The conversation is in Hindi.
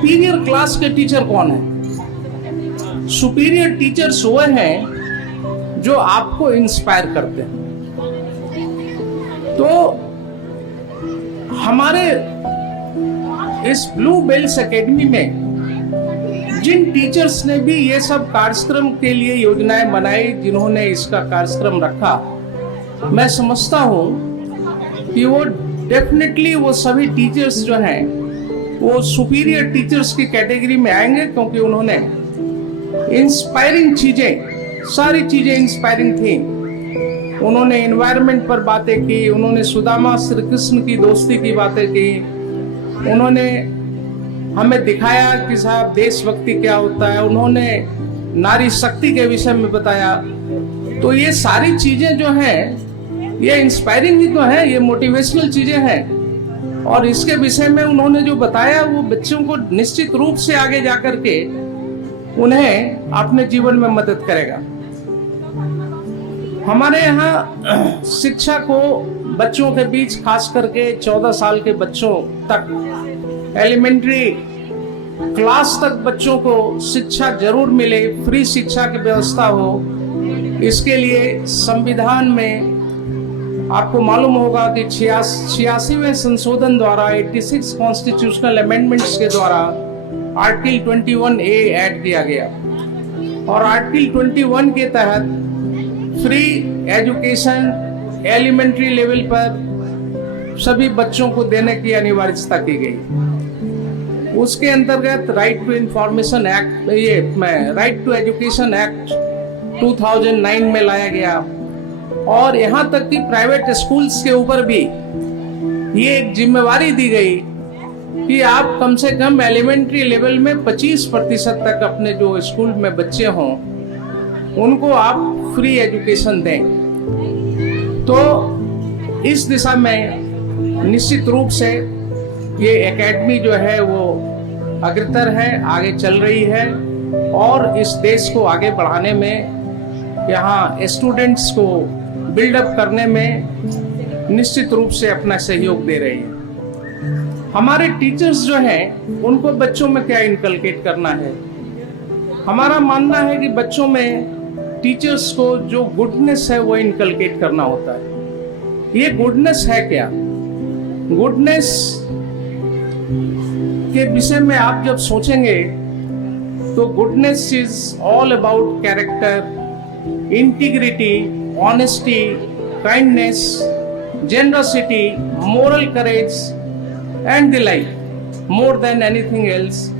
सुपीरियर क्लास के टीचर कौन है? सुपीरियर टीचर्स वो हैं जो आपको इंस्पायर करते हैं। तो हमारे इस ब्लू बेल्स एकेडमी में जिन टीचर्स ने भी ये सब कार्यक्रम के लिए योजनाएं बनाई, जिन्होंने इसका कार्यक्रम रखा, मैं समझता हूं कि वो डेफिनेटली वो सभी टीचर्स जो हैं वो सुपीरियर टीचर्स की कैटेगरी में आएंगे, क्योंकि उन्होंने इंस्पायरिंग चीजें, सारी चीजें इंस्पायरिंग थी। उन्होंने एनवायरनमेंट पर बातें की, उन्होंने सुदामा श्री कृष्ण की दोस्ती की बातें की, उन्होंने हमें दिखाया कि साहब देशभक्ति क्या होता है, उन्होंने नारी शक्ति के विषय में बताया। तो ये सारी चीजें जो हैं ये इंस्पायरिंग ही तो है, ये मोटिवेशनल चीजें हैं। और इसके विषय में उन्होंने जो बताया वो बच्चों को निश्चित रूप से आगे जाकर के उन्हें अपने जीवन में मदद करेगा। हमारे यहाँ शिक्षा को बच्चों के बीच, खास करके 14 साल के बच्चों तक, एलिमेंट्री क्लास तक बच्चों को शिक्षा जरूर मिले, फ्री शिक्षा की व्यवस्था हो। इसके लिए संविधान में आपको मालूम होगा कि 86वें संशोधन द्वारा 86 कॉन्स्टिट्यूशनल अमेंडमेंट्स के द्वारा आर्टिकल 21A ऐड किया गया, और आर्टिकल 21 के तहत फ्री एजुकेशन एलिमेंट्री लेवल पर सभी बच्चों को देने की अनिवार्यता की गई। उसके अंतर्गत right to information act, right to education act 2009 में लाया गया, और यहाँ तक कि प्राइवेट स्कूल्स के ऊपर भी ये एक जिम्मेवारी दी गई कि आप कम से कम एलिमेंट्री लेवल में 25% तक अपने जो स्कूल में बच्चे हों उनको आप फ्री एजुकेशन दें। तो इस दिशा में निश्चित रूप से ये एकेडमी जो है वो अग्रसर है, आगे चल रही है, और इस देश को आगे बढ़ाने में, यहाँ स्टूडेंट्स को बिल्डअप करने में निश्चित रूप से अपना सहयोग दे रही है। हमारे टीचर्स जो हैं उनको बच्चों में क्या इनकलकेट करना है? हमारा मानना है कि बच्चों में टीचर्स को जो गुडनेस है वो इनकलकेट करना होता है। ये गुडनेस है क्या? गुडनेस के विषय में आप जब सोचेंगे तो goodness is all about character, integrity, honesty, kindness, generosity, moral courage, and the like. More than anything else,